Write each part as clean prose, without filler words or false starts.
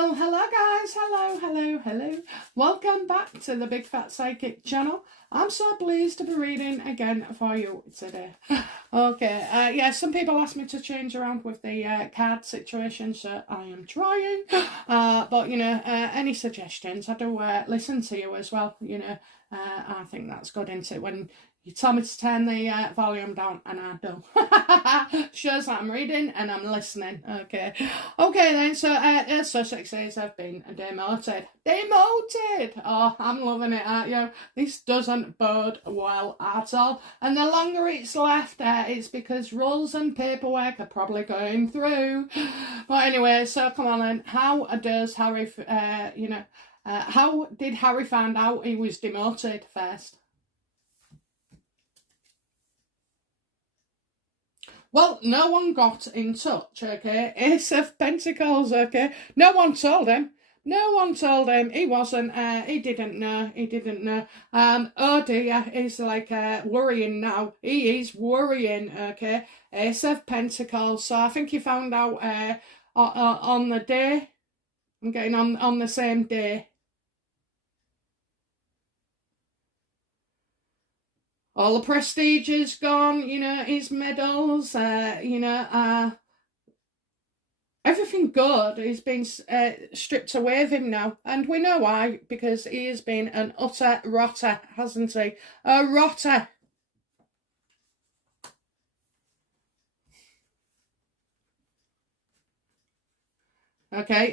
Well, hello guys, hello. Welcome back to the Big Fat Psychic channel. I'm so pleased to be reading again for you today. Okay, yeah, some people asked me to change around with the card situation, so I am trying. But, you know, any suggestions, I do listen to you as well, you know. I think that's good, isn't it, when you tell me to turn the volume down, and I do. Shows that I'm reading and I'm listening. Okay then, so Sussex says I've been demoted. Demoted! Oh, I'm loving it, aren't you? This doesn't bode well at all. And the longer it's left, it's because rules and paperwork are probably going through. But anyway, so come on then. How does Harry, how did Harry find out he was demoted first? Well, no one got in touch, okay? Ace of Pentacles, okay? No one told him. No one told him. He wasn't, he didn't know. Oh dear, he's like worrying now. He is worrying, okay? Ace of Pentacles. So I think he found out on the day. I'm getting on the same day. All the prestige is gone, you know, his medals, everything good is being stripped away of him now. And we know why, because he has been an utter rotter, hasn't he? A rotter. Okay,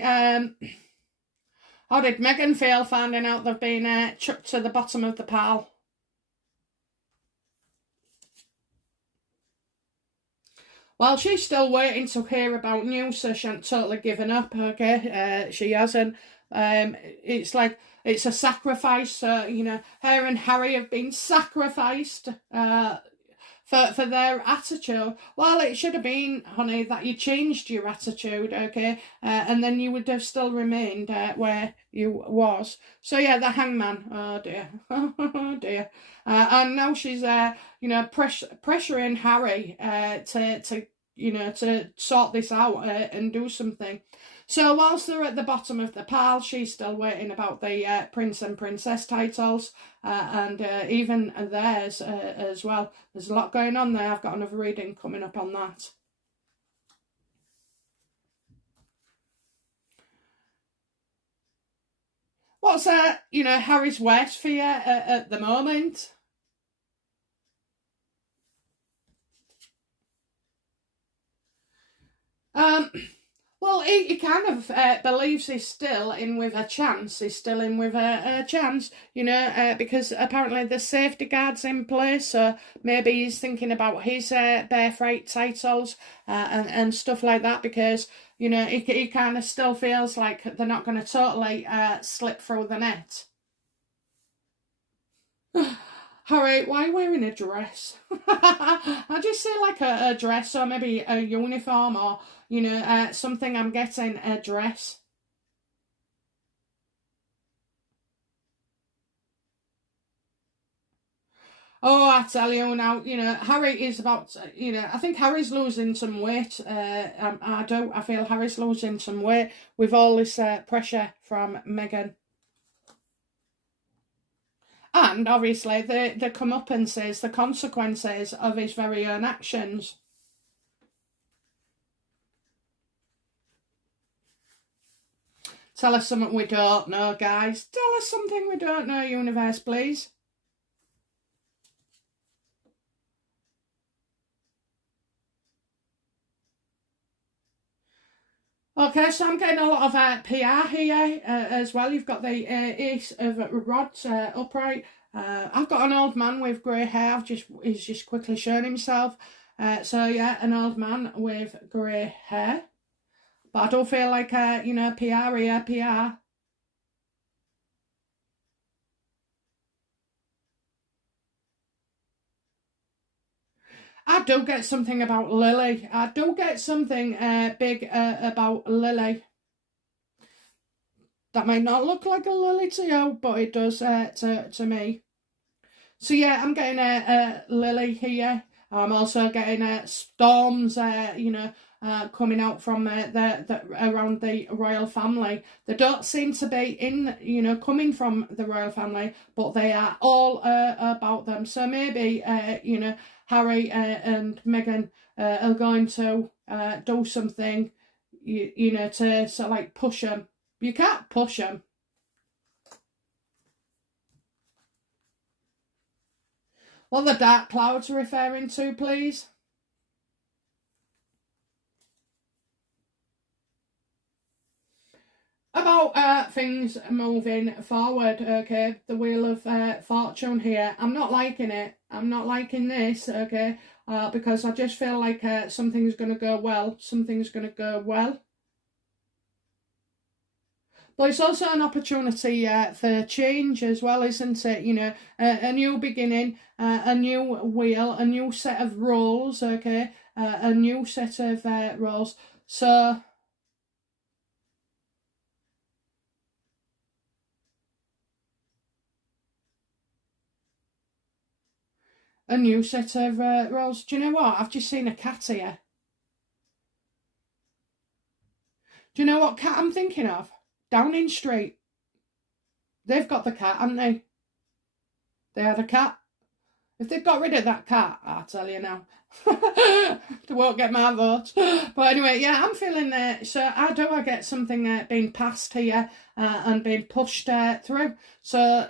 how did Meghan feel finding out they've been chucked to the bottom of the pile? Well, she's still waiting to hear about news, so she hasn't totally given up, okay? She hasn't. It's like, it's a sacrifice, you know, her and Harry have been sacrificed for their attitude. Well, it should have been, honey, that you changed your attitude, okay? And then you would have still remained where you was. So, yeah, the hangman, oh dear, oh dear. And now she's, you know, pressuring Harry to sort this out and do something. So whilst they're at the bottom of the pile, she's still waiting about the prince and princess titles and even theirs as well. There's a lot going on there. I've got another reading coming up on that. What's Harry's worst fear at the moment? Well, he kind of believes he's still in with a chance. He's still in with a chance, you know, because apparently there's safety guards in place. So maybe he's thinking about his birthright titles and stuff like that, because, you know, he kind of still feels like they're not going to totally slip through the net. Harry, why are you wearing a dress? I just say like a dress, or maybe a uniform, or, you know, something I'm getting, a dress. Oh, I tell you now, you know, Harry is about, you know, I think Harry's losing some weight. I feel Harry's losing some weight with all this pressure from Meghan. And obviously the comeuppances, the consequences of his very own actions. Tell us something we don't know, guys. Tell us something we don't know, universe, please. Okay, so I'm getting a lot of PR here as well. You've got the Ace of Rods upright. I've got an old man with grey hair. He's just quickly shown himself. So yeah, an old man with grey hair. But I don't feel like PR here, PR. I do get something about Lily. I do get something big about Lily. That might not look like a lily to you, but it does to me. So yeah, I'm getting a lily here. I'm also getting storms, coming out from around the royal family. They don't seem to be coming from the royal family, but they are all about them. So maybe, Harry and Meghan are going to do something, to sort of like push them. You can't push them. What the dark clouds are referring to, please? About things moving forward, okay? The Wheel of Fortune here. I'm not liking it. I'm not liking this, okay? Because I just feel like something's going to go well. Something's going to go well. But it's also an opportunity for change as well, isn't it? A new beginning, a new wheel, a new set of roles, okay? A new set of roles. So a new set of roles. Do you know what? I've just seen a cat here. Do you know what cat I'm thinking of? Downing Street. They've got the cat, haven't they? They had a cat. If they've got rid of that cat, I'll tell you now. They won't get my vote. But anyway, yeah, I'm feeling so I get something being passed here and being pushed through. So,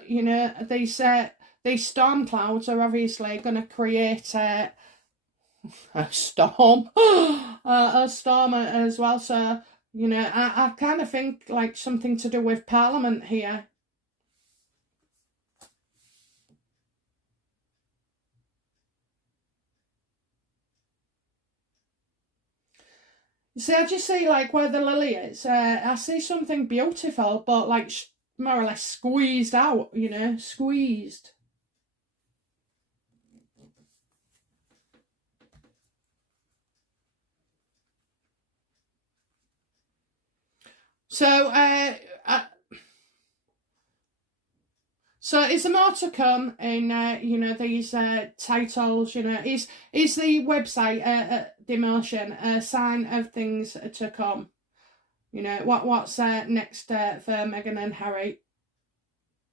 these storm clouds are obviously going to create a storm. A storm as well. So, I kind of think like something to do with Parliament here. You see, I just see like where the lily is. I see something beautiful, but like more or less squeezed out, squeezed. So, so is there more to come in, these titles? Is the website Demoted a sign of things to come? What's next for Meghan and Harry?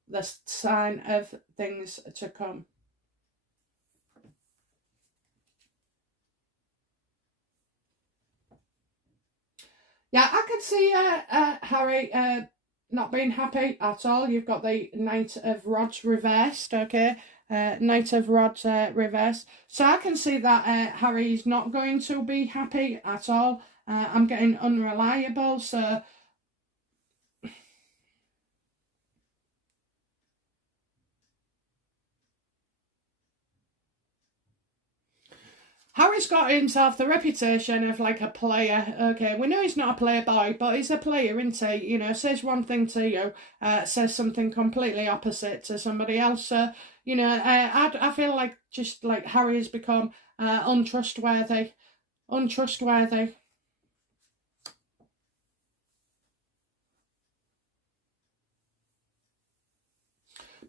The sign of things to come. Yeah, I can see Harry not being happy at all. You've got the Knight of Rods reversed, okay? Knight of Rods reversed. So I can see that Harry's not going to be happy at all. I'm getting unreliable, so... Harry's got himself the reputation of like a player. Okay, we know he's not a playboy, but he's a player, isn't he? Says one thing to you, says something completely opposite to somebody else. So, I feel like just like Harry has become untrustworthy. Untrustworthy.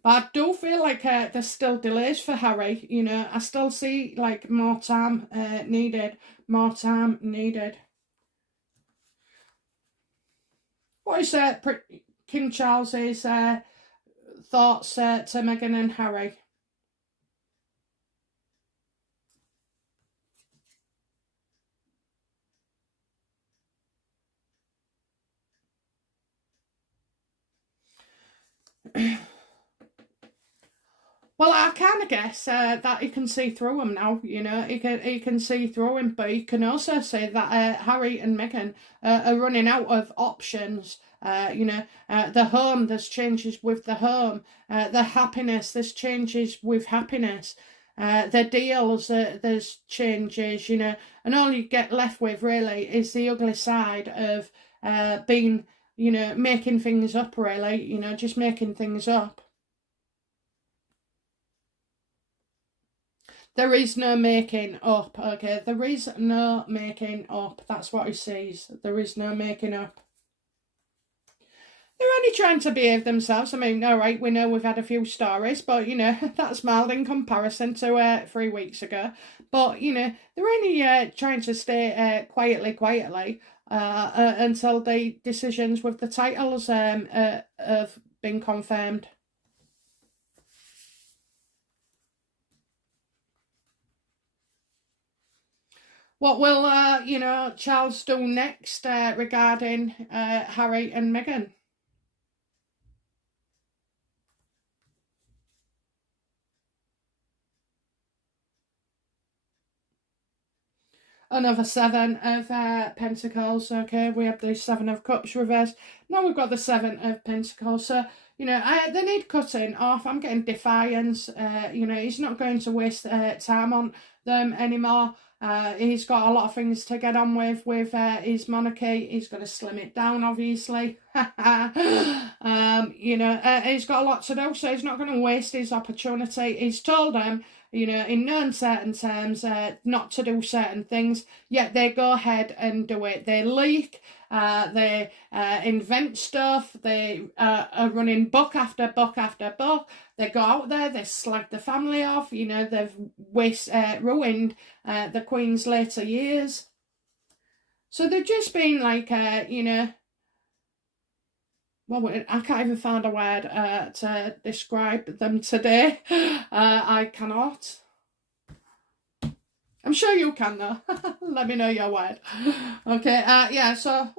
But I do feel like there's still delays for Harry. I still see like more time needed. More time needed. What is King Charles's thoughts to Meghan and Harry? Well, I kind of guess that he can see through him now. He can see through him, but he can also say that Harry and Meghan are running out of options. The home, there's changes with the home. The happiness, there's changes with happiness. The deals, there's changes. And all you get left with really is the ugly side of being, making things up. Really, just making things up. There is no making up, okay? There is no making up. That's what he sees. There is no making up. they're only trying to behave themselves. I mean, all right, we know we've had a few stories, but, you know, that's mild in comparison to 3 weeks ago. But, you know, they're only trying to stay quietly until the decisions with the titles have been confirmed. What will, you know, Charles do next regarding Harry and Meghan? Another seven of pentacles. Okay, we have the seven of cups reversed. Now we've got the seven of pentacles. So, you know, they need cutting off. I'm getting defiance. You know, he's not going to waste time on them anymore. He's got a lot of things to get on with his monarchy. He's going to slim it down, obviously. You know, he's got a lot to do, so he's not going to waste his opportunity. He's told them, you know, in no uncertain terms, not to do certain things, yet they go ahead and do it. They leak, they invent stuff, they are running book after book after book. They go out there, they slag the family off, you know, they've ruined the Queen's later years. So they've just been like, you know, well, I can't even find a word to describe them today. I cannot. I'm sure you can though. Let me know your word. Okay, yeah, so,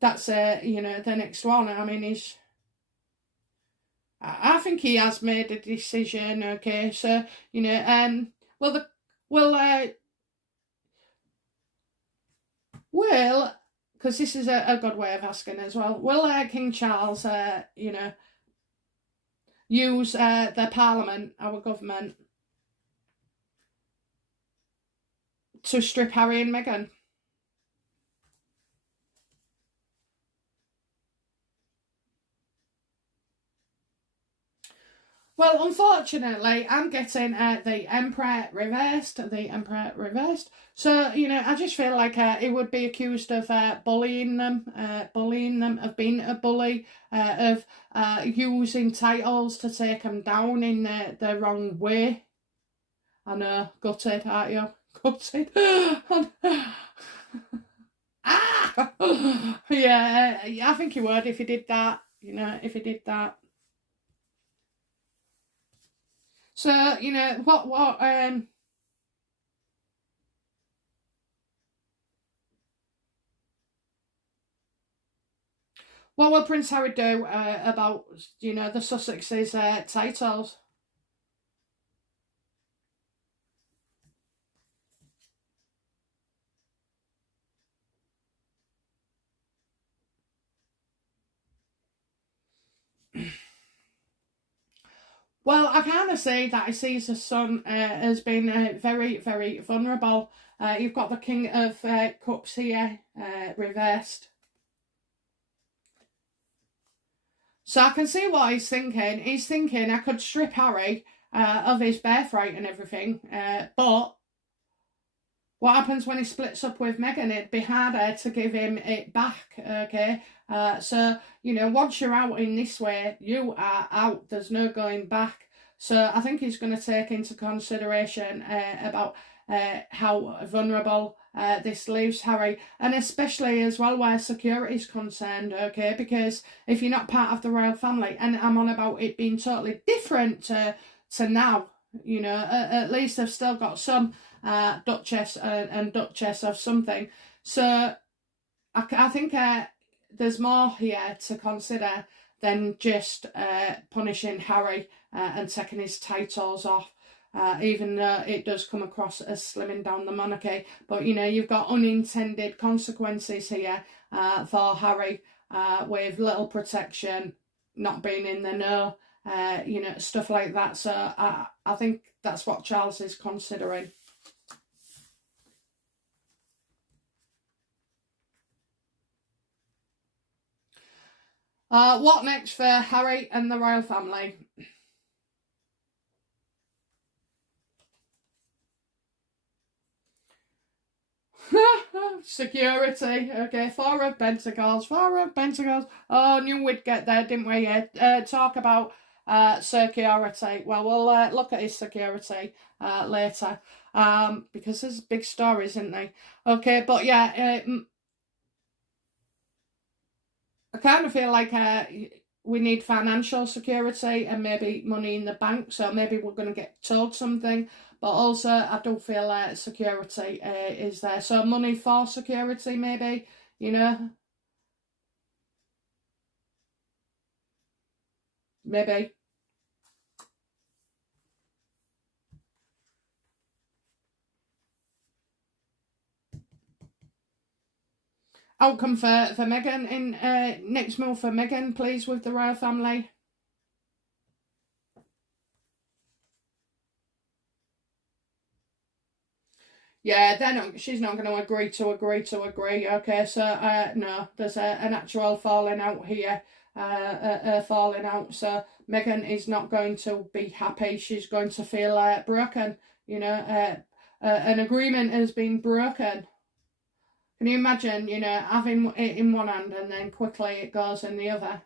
that's, you know, the next one. I mean, I think he has made a decision, okay, so, you know, will, because this is a good way of asking as well, will King Charles, you know, use the Parliament, our government, to strip Harry and Meghan? Well, unfortunately, I'm getting the Emperor reversed. So, you know, I just feel like he would be accused of bullying them, of being a bully, of using titles to take them down in the wrong way. I know, gutted, aren't you? Gutted. Yeah, I think he would if he did that. You know, if he did that. So, you know, what will Prince Harry do about, you know, the Sussex's titles? Well, I kind of say that he sees his son as being very, very vulnerable. You've got the King of Cups here, reversed. So I can see what he's thinking. He's thinking I could strip Harry of his birthright and everything, but what happens when he splits up with Meghan? It'd be harder to give him it back, okay? So, you know, once you're out in this way, you are out. There's no going back. So I think he's going to take into consideration about how vulnerable this leaves Harry, and especially as well where security is concerned, okay? Because if you're not part of the royal family, and I'm on about it being totally different to now, you know, at least they've still got some Duchess and Duchess of something. So I think there's more here to consider than just punishing Harry and taking his titles off. Even though it does come across as slimming down the monarchy. But, you know, you've got unintended consequences here for Harry with little protection, not being in the know, you know, stuff like that. So I think that's what Charles is considering. What next for Harry and the royal family? security. Okay, Four of Pentacles, Four of Pentacles. Oh, knew we'd get there, didn't we? Talk about security. Well, we'll look at his security later, because there's big stories, isn't there? Okay, but yeah, I kind of feel like we need financial security and maybe money in the bank. So maybe we're going to get told something. But also, I do feel like security is there. So money for security, maybe, you know, maybe. Outcome for Megan in next move for Megan, please, with the royal family. Yeah, they're not. She's not going to agree to agree to agree. Okay, so no, there's an actual falling out here. Falling out. So Megan is not going to be happy. She's going to feel broken. You know, an agreement has been broken. Can you imagine? You know, having it in one hand and then quickly it goes in the other.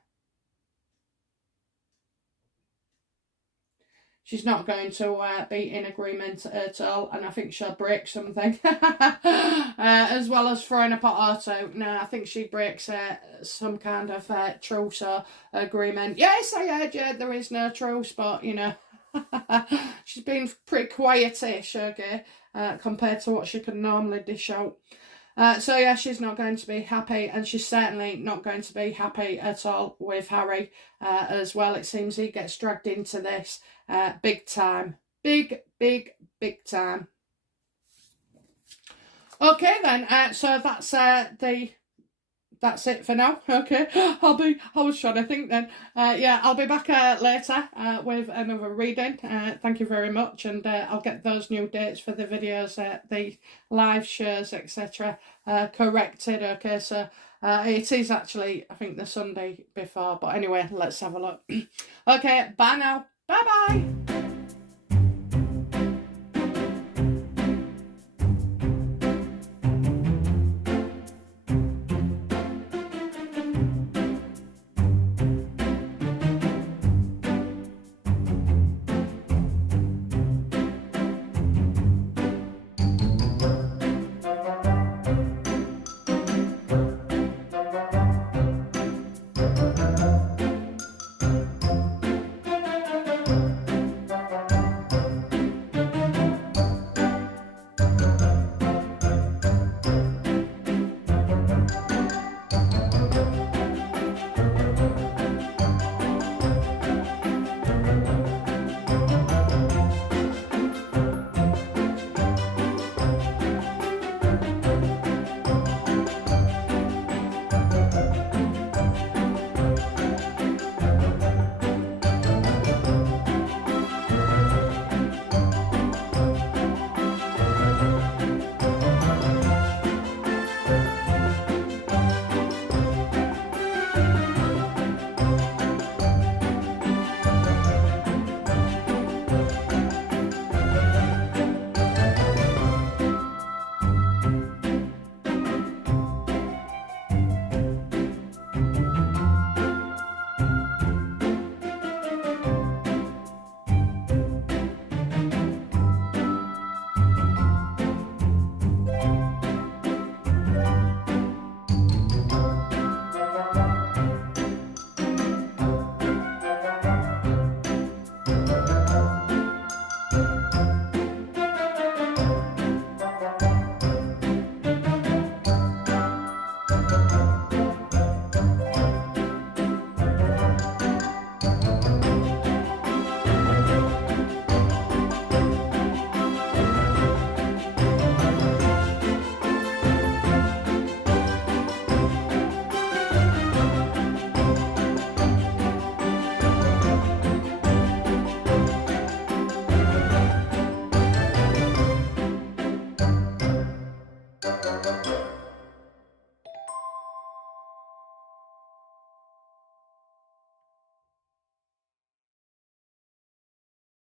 She's not going to be in agreement at all, and I think she'll break something. As well as throwing a pot or two. No, I think she breaks some kind of truce or agreement. Yes, I heard you, there is no truce, but, you know, she's been pretty quietish, okay, compared to what she could normally dish out. So yeah, she's not going to be happy, and she's certainly not going to be happy at all with Harry as well. It seems he gets dragged into this big time. Big time. Okay then, so that's it for now. Okay, I was trying to think then. Yeah, I'll be back later with another reading. Thank you very much, and I'll get those new dates for the videos, the live shows, etc. Corrected. Okay, so it is actually, I think, the Sunday before, but anyway, let's have a look. Okay, bye now. Bye bye.